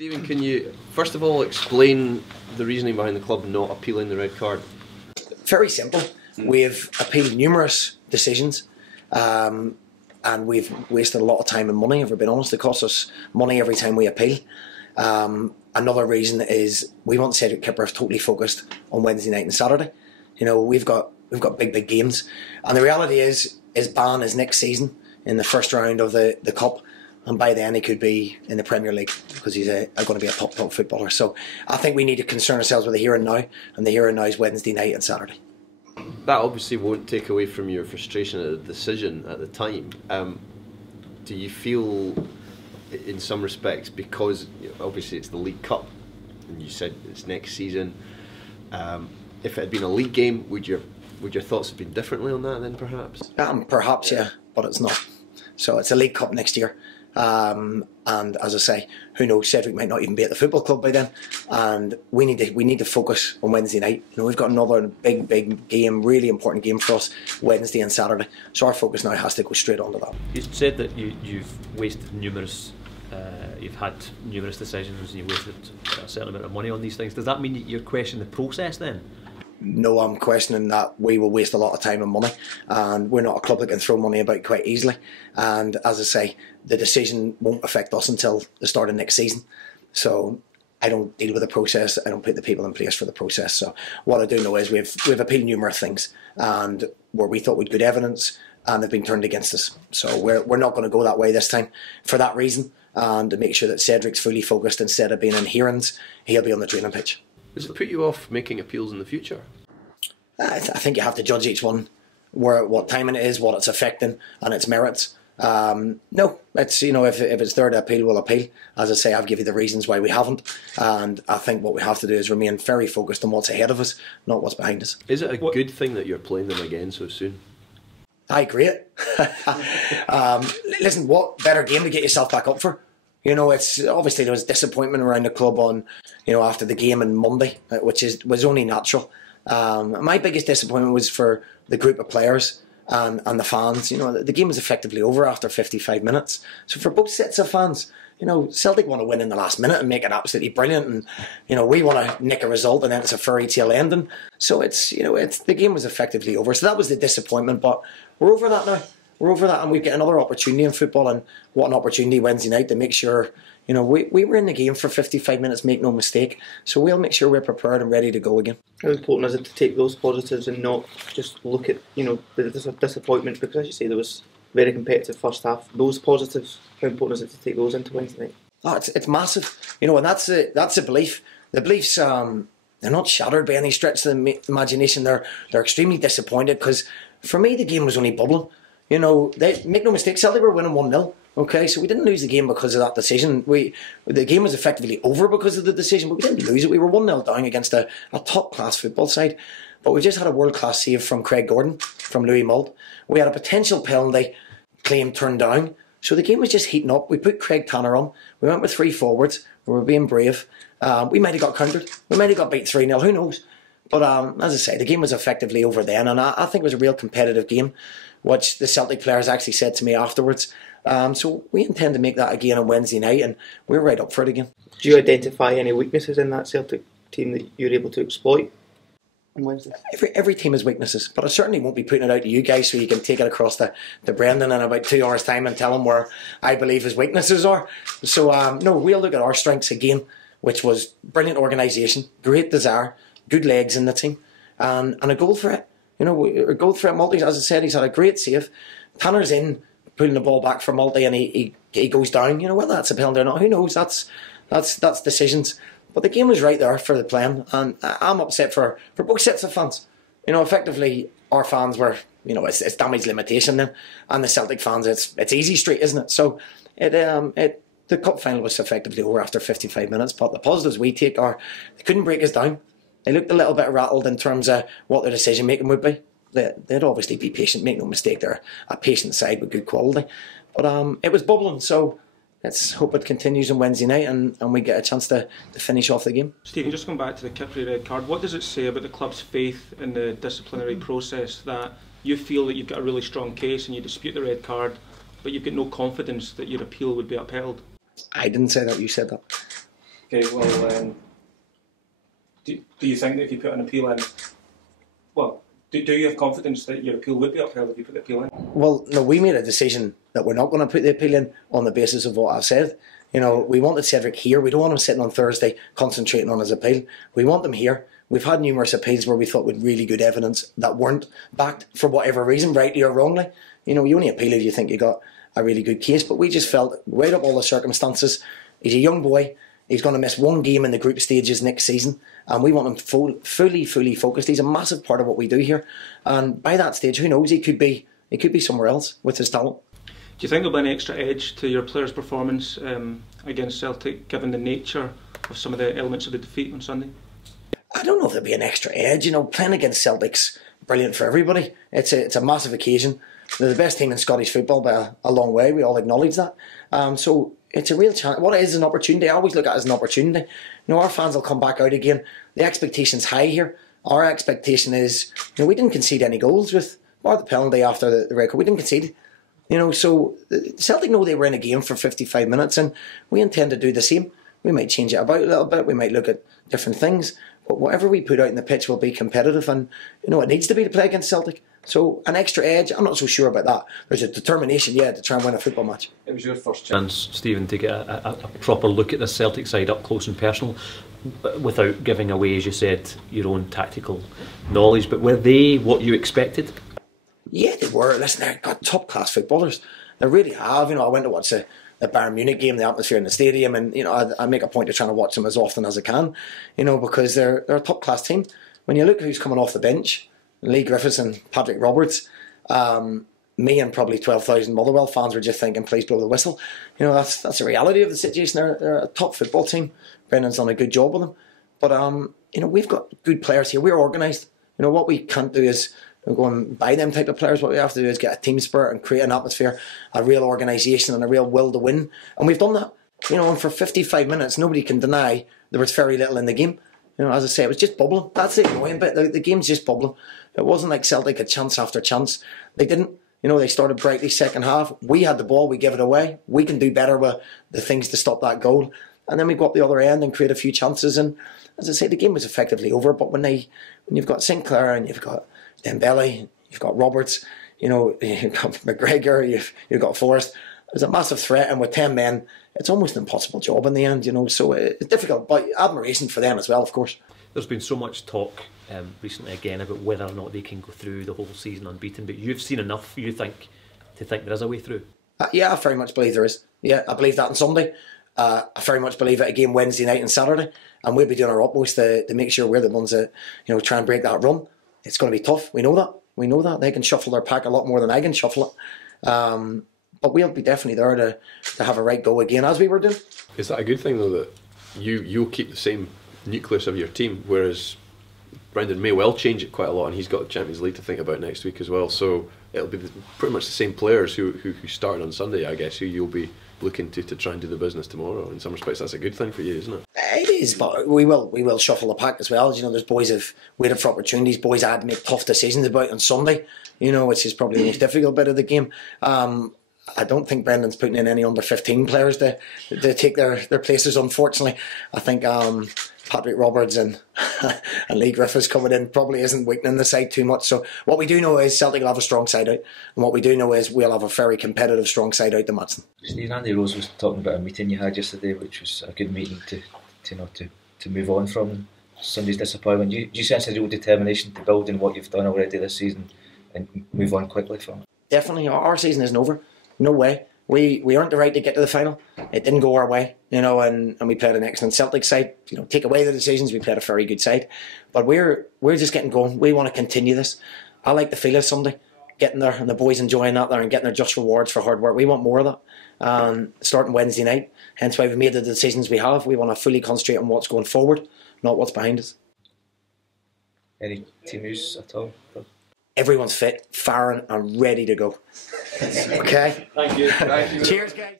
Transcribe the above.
Stephen, can you first of all explain the reasoning behind the club not appealing the red card? Very simple. We've appealed numerous decisions and we've wasted a lot of time and money, if we're being honest. It costs us money every time we appeal. Another reason is we want Cedric Kipper totally focused on Wednesday night and Saturday. You know, we've got big games, and the reality is his ban is next season in the first round of the cup, and by then he could be in the Premier League because he's going to be a top footballer. So I think we need to concern ourselves with the here and now, and the here and now is Wednesday night and Saturday. That obviously won't take away from your frustration at the decision at the time. Do you feel, in some respects, because obviously it's the League Cup, and you said it's next season, if it had been a league game, would your thoughts have been differently on that then, perhaps? Perhaps, yeah, but it's not. So it's a League Cup next year. And as I say, who knows, Cedric might not even be at the football club by then, and we need to focus on Wednesday night. You know, we've got another big game, really important game for us, Wednesday and Saturday, so our focus now has to go straight on to that. You said that you've wasted numerous you've had numerous decisions and you've wasted a certain amount of money on these things. Does that mean that you're questioning the process then? No, I'm questioning that we will waste a lot of time and money, and we're not a club that can throw money about quite easily. And as I say, the decision won't affect us until the start of next season. So I don't deal with the process. I don't put the people in place for the process. So what I do know is we've appealed numerous things, and where we thought we'd good evidence, and they've been turned against us. So we're not going to go that way this time for that reason, and to make sure that Cedric's fully focused instead of being in hearings, he'll be on the training pitch. Does it put you off making appeals in the future? I think you have to judge each one what timing it is, what it's affecting, and its merits. No, it's, you know, if it's there to appeal, we'll appeal. As I say, I've given you the reasons why we haven't, and I think what we have to do is remain very focused on what's ahead of us, not what's behind us. Is it a good thing that you're playing them again so soon? I agree. Listen, what better game to get yourself back up for? You know, it's obviously there was disappointment around the club on, you know, after the game on Monday, which was only natural. My biggest disappointment was for the group of players and the fans. You know, the game was effectively over after 55 minutes. So for both sets of fans, you know, Celtic want to win in the last minute and make it absolutely brilliant, and you know, we want to nick a result and then it's a fairy tale ending. So it's, you know, the game was effectively over. So that was the disappointment, but we're over that now. We're over that, and we get another opportunity in football, and what an opportunity Wednesday night to make sure, you know, we were in the game for 55 minutes, make no mistake, so we'll make sure we're prepared and ready to go again. How important is it to take those positives and not just look at, you know, the disappointment, because as you say, there was a very competitive first half. Those positives, how important is it to take those into Wednesday night? Oh, it's massive, you know, and that's a belief. The beliefs, they're not shattered by any stretch of the imagination. They're extremely disappointed, because for me the game was only bubbling. You know, make no mistake, Celtic were winning 1-0. Okay, so we didn't lose the game because of that decision. The game was effectively over because of the decision, but we didn't lose it. We were 1-0 down against a top-class football side. But we just had a world-class save from Craig Gordon, from Louis Moult. We had a potential penalty claim turned down. So the game was just heating up. We put Craig Tanner on. We went with 3 forwards. We were being brave. We might have got countered. We might have got beat 3-0. Who knows? But as I say, the game was effectively over then. And I think it was a real competitive game, which the Celtic players actually said to me afterwards. So we intend to make that again on Wednesday night, and we're right up for it again. Do you identify any weaknesses in that Celtic team that you're able to exploit on Wednesday? Every team has weaknesses, but I certainly won't be putting it out to you guys so you can take it across to Brendan in about 2 hours' time and tell him where I believe his weaknesses are. So no, we'll look at our strengths again, which was brilliant organisation, great desire, good legs in the team, and a goal threat. You know, a goal threat. Multi, as I said, he's had a great save. Tanner's in, pulling the ball back for Multi, and he goes down. You know, whether that's a penalty or not, who knows? That's decisions. But the game was right there for the playing, and I'm upset for both sets of fans. You know, effectively, our fans were, you know, it's damage limitation then, and the Celtic fans, it's easy street, isn't it? So the cup final was effectively over after 55 minutes. But the positives we take are they couldn't break us down. They looked a little bit rattled in terms of what their decision making would be. They'd obviously be patient, make no mistake, they're a patient side with good quality. But it was bubbling, so let's hope it continues on Wednesday night and we get a chance to finish off the game. Stephen, just going back to the Kipper red card, what does it say about the club's faith in the disciplinary process that you feel that you've got a really strong case and you dispute the red card, but you've got no confidence that your appeal would be upheld? I didn't say that, you said that. Okay, well, do you think that if you put an appeal in, well, do you have confidence that your appeal would be upheld if you put the appeal in? Well, no, we made a decision that we're not going to put the appeal in on the basis of what I've said. You know, we wanted Cedric here. We don't want him sitting on Thursday concentrating on his appeal. We want them here. We've had numerous appeals where we thought with really good evidence that weren't backed for whatever reason, rightly or wrongly. You know, you only appeal if you think you got a really good case. But we just felt, weighed up all the circumstances. He's a young boy. He's going to miss one game in the group stages next season, and we want him fully focused. He's a massive part of what we do here, and by that stage, who knows? He could be somewhere else with his talent. Do you think there'll be an extra edge to your players' performance against Celtic, given the nature of some of the elements of the defeat on Sunday? I don't know if there'll be an extra edge. You know, playing against Celtic's brilliant for everybody. It's a massive occasion. They're the best team in Scottish football by a long way. We all acknowledge that. So it's a real chance. What it is an opportunity. I always look at it as an opportunity. You know, our fans will come back out again. The expectation's high here. Our expectation is, you know, we didn't concede any goals with the penalty after the record. We didn't concede. You know, so Celtic know they were in a game for 55 minutes, and we intend to do the same. We might change it about a little bit. We might look at different things. But whatever we put out in the pitch will be competitive, and you know it needs to be to play against Celtic. So an extra edge, I'm not so sure about that. There's a determination, to try and win a football match. It was your first chance, Stephen, to get a proper look at the Celtic side up close and personal, without giving away, as you said, your own tactical knowledge. But were they what you expected? Yeah, they were. Listen, they've got top class footballers. They really have. You know, I went to watch the Bayern Munich game, the atmosphere in the stadium, and you know, I make a point of trying to watch them as often as I can. You know, because they're a top class team. When you look at who's coming off the bench, Lee Griffiths and Patrick Roberts, me and probably 12,000 Motherwell fans were just thinking, please blow the whistle. You know, that's the reality of the situation. They're a top football team. Brendan's done a good job with them. But, you know, we've got good players here. We're organised. You know, what we can't do is go and buy them type of players. What we have to do is get a team spirit and create an atmosphere, a real organisation and a real will to win. And we've done that. You know, and for 55 minutes, nobody can deny there was very little in the game. You know, as I say, it was just bubbling. That's the annoying bit. The game's just bubbling. It wasn't like Celtic had chance after chance. They didn't. You know, they started brightly second half. We had the ball. We give it away. We can do better with the things to stop that goal. And then we go up the other end and create a few chances. And as I say, the game was effectively over. But when you've got Sinclair and you've got Dembele, you've got Roberts, you know, you've got McGregor, you've got Forrest. There's a massive threat, and with 10 men, it's almost an impossible job in the end, you know, so it's difficult, but admiration for them as well, of course. There's been so much talk recently again about whether or not they can go through the whole season unbeaten, but you've seen enough, you think, to think there is a way through? Yeah, I very much believe there is. Yeah, I believe that on Sunday. I very much believe it again Wednesday night and Saturday, and we'll be doing our utmost to make sure we're the ones that, you know, try and break that run. It's going to be tough, we know that. We know that. They can shuffle their pack a lot more than I can shuffle it. But we'll be definitely there to have a right go again, as we were doing. Is that a good thing, though, that you'll keep the same nucleus of your team, whereas Brendan may well change it quite a lot, and he's got the Champions League to think about next week as well, so it'll be pretty much the same players who started on Sunday, I guess, who you'll be looking to try and do the business tomorrow. In some respects, that's a good thing for you, isn't it? It is, but we will shuffle the pack as well. You know, there's boys who've waited for opportunities, boys I had to make tough decisions about on Sunday, you know, which is probably the most difficult bit of the game. I don't think Brendan's putting in any under 15 players to take their places, unfortunately. I think Patrick Roberts and Lee Griffiths coming in probably isn't weakening the side too much. So what we do know is Celtic will have a strong side out, and what we do know is we'll have a very competitive strong side out to match them. Steve, Andy Rose was talking about a meeting you had yesterday, which was a good meeting to move on from Sunday's disappointment. Do you sense a real determination to build on what you've done already this season and move on quickly from it? Definitely, our season isn't over. No way. We earned the right to get to the final. It didn't go our way, you know, and we played an excellent Celtic side. You know, take away the decisions, we played a very good side. But we're just getting going. We want to continue this. I like the feel of Sunday, getting there and the boys enjoying that there and getting their just rewards for hard work. We want more of that. Starting Wednesday night, hence why we've made the decisions we have. We want to fully concentrate on what's going forward, not what's behind us. Any team news at all? Everyone's fit, firing and ready to go. Okay? Thank you. Cheers, guys.